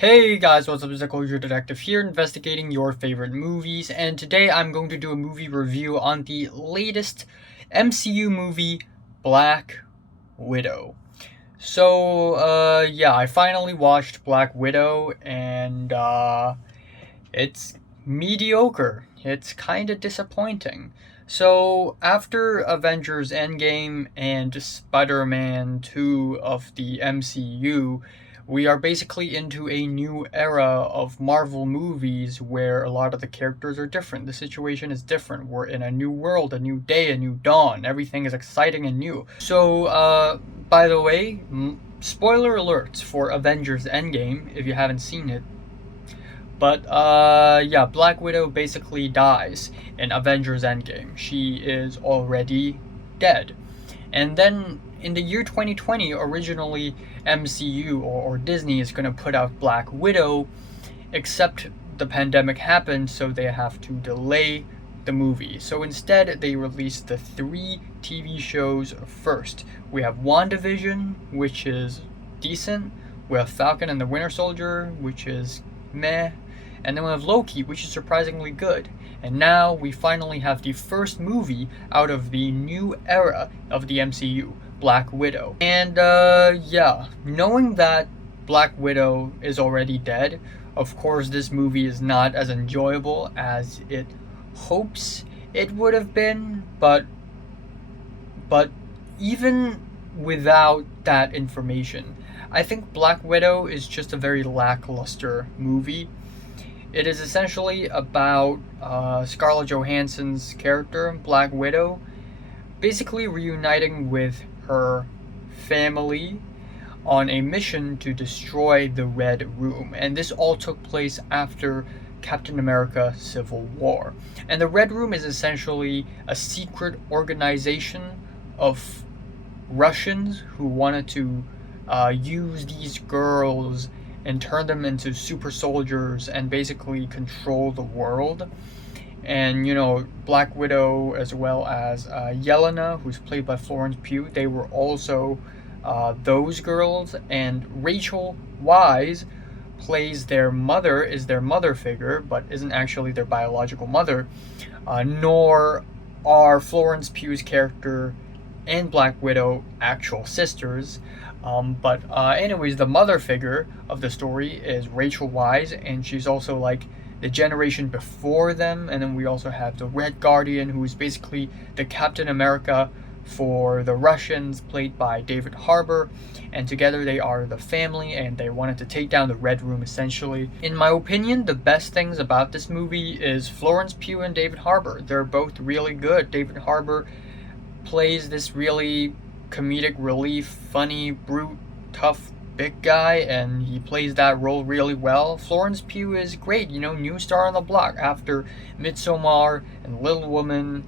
Hey guys, what's up? It's your Detective here, investigating your favorite movies, and today I'm going to do a movie review on the latest MCU movie, Black Widow. Yeah, I finally watched Black Widow, and it's mediocre. It's kind of disappointing. So, after Avengers Endgame and Spider-Man 2 of the MCU, we are basically into a new era of Marvel movies where a lot of the characters are different. The situation is different. We're in a new world, a new day, a new dawn. Everything is exciting and new. By the way, spoiler alerts for Avengers Endgame if you haven't seen it. Yeah, Black Widow basically dies in Avengers Endgame. She is already dead. And then in the year 2020, originally MCU or Disney is going to put out Black Widow, except the pandemic happened, so they have to delay the movie. So instead, they released the three TV shows first. We have WandaVision, which is decent. We have Falcon and the Winter Soldier, which is meh. And then we have Loki, which is surprisingly good. And now we finally have the first movie out of the new era of the MCU, Black Widow. Yeah, knowing that Black Widow is already dead, of course this movie is not as enjoyable as it hopes it would have been, but even without that information, I think Black Widow is just a very lackluster movie. It is essentially about Scarlett Johansson's character, Black Widow, basically reuniting with her family on a mission to destroy the Red Room. And this all took place after Captain America Civil War. And the Red Room is essentially a secret organization of Russians who wanted to use these girls and turn them into super soldiers and basically control the world. And Black Widow, as well as Yelena, who's played by Florence Pugh, they were also those girls. And Rachel Weisz plays their mother, is their mother figure, but isn't actually their biological mother. Nor are Florence Pugh's character and Black Widow actual sisters. Anyways, the mother figure of the story is Rachel Weisz, and she's also like the generation before them. And then we also have the Red Guardian, who is basically the Captain America for the Russians, played by David Harbour. And together they are the family, and they wanted to take down the Red Room essentially. In my opinion, the best things about this movie is Florence Pugh and David Harbour. They're both really good. David Harbour plays this really comedic relief, funny, brute, tough, big guy, and he plays that role really well. Florence Pugh is great, new star on the block after Midsommar and Little Woman.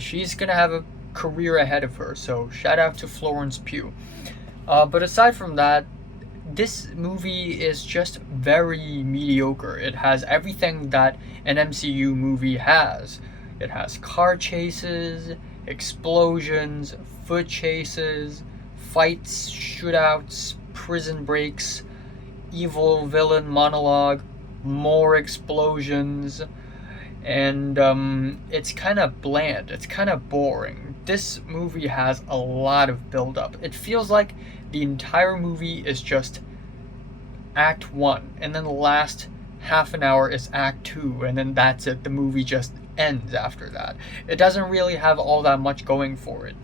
She's gonna have a career ahead of her, so shout out to Florence Pugh. But aside from that, this movie is just very mediocre. It has everything that an MCU movie has. It has car chases, explosions, foot chases, fights, shootouts, prison breaks, evil villain monologue, more explosions, and it's kind of bland. It's kind of boring. This movie has a lot of build up. It feels like the entire movie is just Act 1, and then the last half an hour is Act 2, and then that's it. The movie just ends after that. It doesn't really have all that much going for it.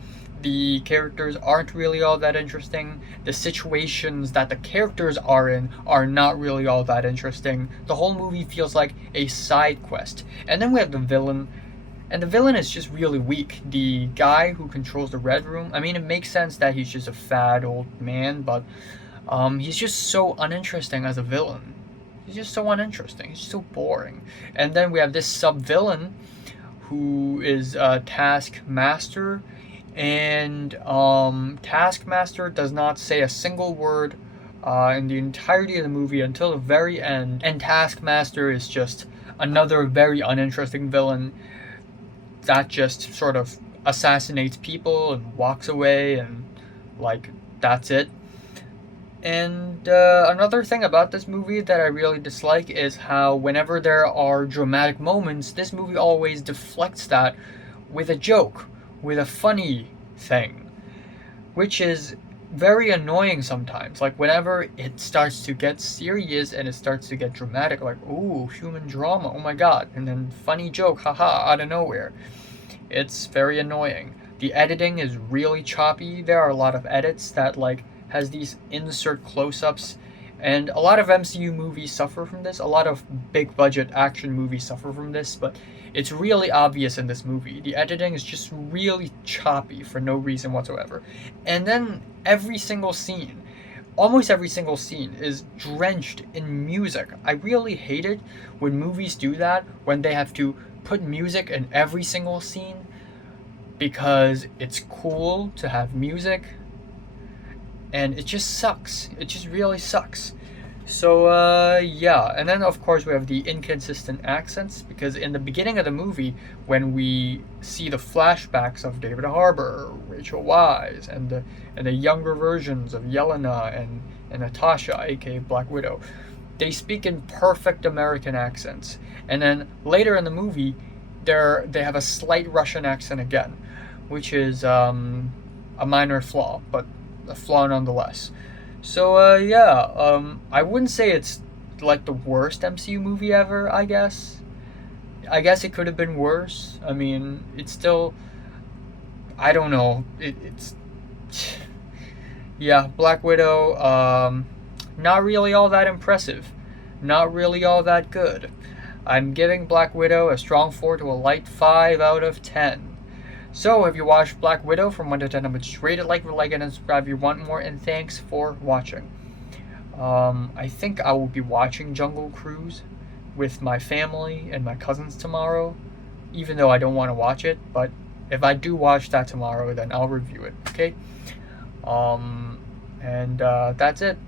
The characters aren't really all that interesting. The situations that the characters are in are not really all that interesting. The whole movie feels like a side quest. And then we have the villain, and the villain is just really weak. The guy who controls the Red Room, I mean, it makes sense that he's just a fat old man, but he's just so uninteresting as a villain. He's just so uninteresting. He's so boring. And then we have this sub-villain who is Taskmaster, and Taskmaster does not say a single word in the entirety of the movie until the very end. And Taskmaster is just another very uninteresting villain that just sort of assassinates people and walks away, and like that's it. And another thing about this movie that I really dislike is how whenever there are dramatic moments, this movie always deflects that with a joke, with a funny thing, which is very annoying sometimes. Like whenever it starts to get serious and it starts to get dramatic, like, ooh, human drama, oh my god, and then funny joke, haha, out of nowhere. It's very annoying. The editing is really choppy. There are a lot of edits that like has these insert close-ups, and a lot of MCU movies suffer from this. A lot of big budget action movies suffer from this, but it's really obvious in this movie. The editing is just really choppy for no reason whatsoever. And then almost every single scene is drenched in music. I really hate it when movies do that, when they have to put music in every single scene because it's cool to have music, and it just sucks. It just really sucks. So, yeah. And then, of course, we have the inconsistent accents, because in the beginning of the movie, when we see the flashbacks of David Harbour, Rachel Weisz, and the younger versions of Yelena and Natasha, aka Black Widow, they speak in perfect American accents. And then later in the movie, they have a slight Russian accent again, which is a minor flaw, but a flaw nonetheless. So I wouldn't say it's like the worst MCU movie ever. I guess it could have been worse. I mean, it's still, I don't know. It's yeah, Black Widow. Not really all that impressive. Not really all that good. I'm giving Black Widow a strong 4 to a light 5 out of 10. So, if you watched Black Widow from 1 to 10, I would just rate it, like, and subscribe if you want more, and thanks for watching. I think I will be watching Jungle Cruise with my family and my cousins tomorrow, even though I don't want to watch it, but if I do watch that tomorrow, then I'll review it, okay? And that's it.